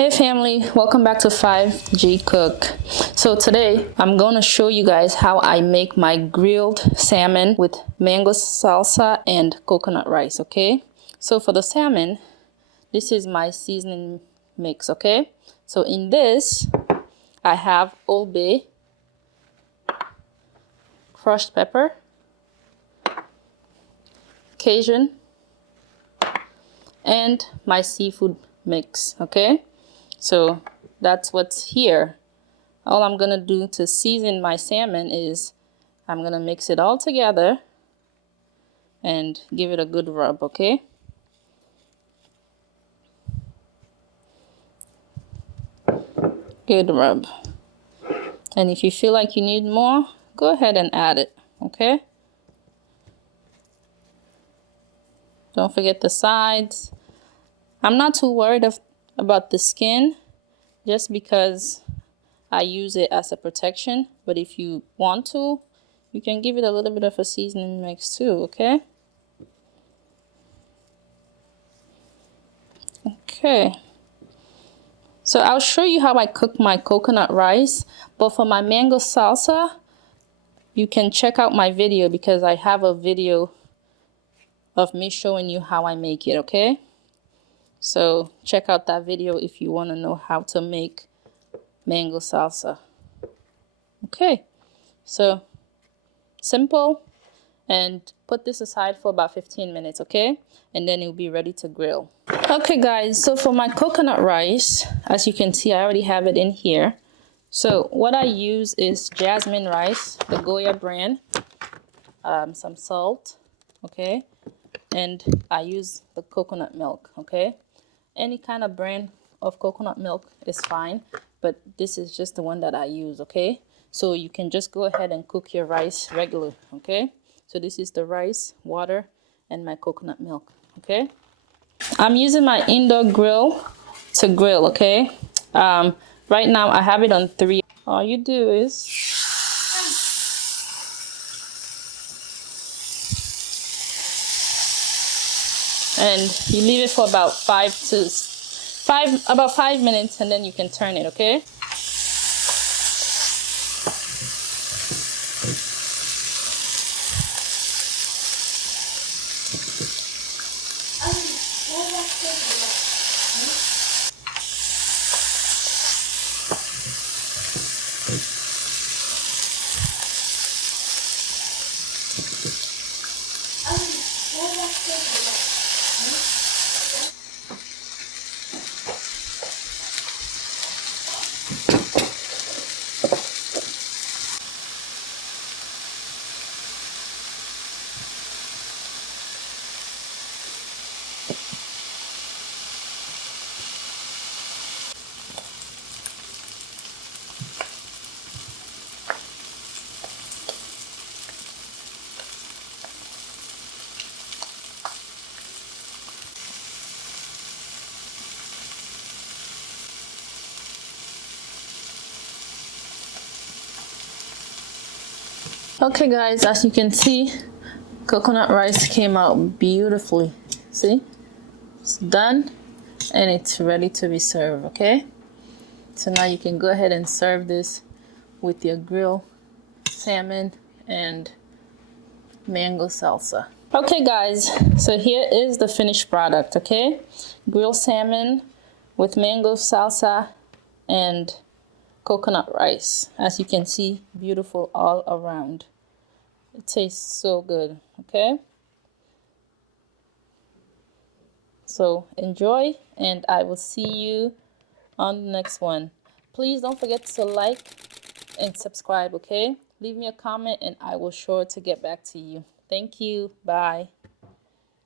Hey family, welcome back to 5G Cook. So today I'm going to show you guys how I make my grilled salmon with mango salsa and coconut rice, okay? So for the salmon, this is my seasoning mix, okay? So in this, I have Old Bay, crushed pepper, Cajon, and my seafood mix, okay? So that's what's here. All I'm gonna do to season my salmon is I'm gonna mix it all together and give it a good rub, okay? Good rub. And if you feel like you need more, go ahead and add it, okay? Don't forget the sides. I'm not too worried about the skin just because I use it as a protection, but if you want to, you can give it a little bit of a seasoning mix too, okay? Okay. So I'll show you how I cook my coconut rice, but for my mango salsa, you can check out my video because I have a video of me showing you how I make it, okay? So check out that video if you want to know how to make mango salsa. Okay, so simple, and put this aside for about 15 minutes, okay? And then it'll be ready to grill. Okay guys, so for my coconut rice, as you can see, I already have it in here. So what I use is Jasmine rice, the Goya brand, some salt, okay? And I use the coconut milk, okay? Any kind of brand of coconut milk is fine, but this is just the one that I use, okay? So you can just go ahead and cook your rice regular, okay? So this is the rice, water, and my coconut milk, okay? I'm using my indoor grill to grill, okay? Right now I have it on 3. All you do is and you leave it for about 5 minutes, and then you can turn it, okay? Okay guys, as you can see, coconut rice came out beautifully. See? It's done and it's ready to be served, okay? So now you can go ahead and serve this with your grilled salmon and mango salsa. Okay guys, so here is the finished product, okay? Grilled salmon with mango salsa and coconut rice. As you can see, beautiful all around. It tastes so good, okay? So enjoy, and I will see you on the next one. Please don't forget to like and subscribe, okay? Leave me a comment and I will sure to get back to you. Thank you. Bye.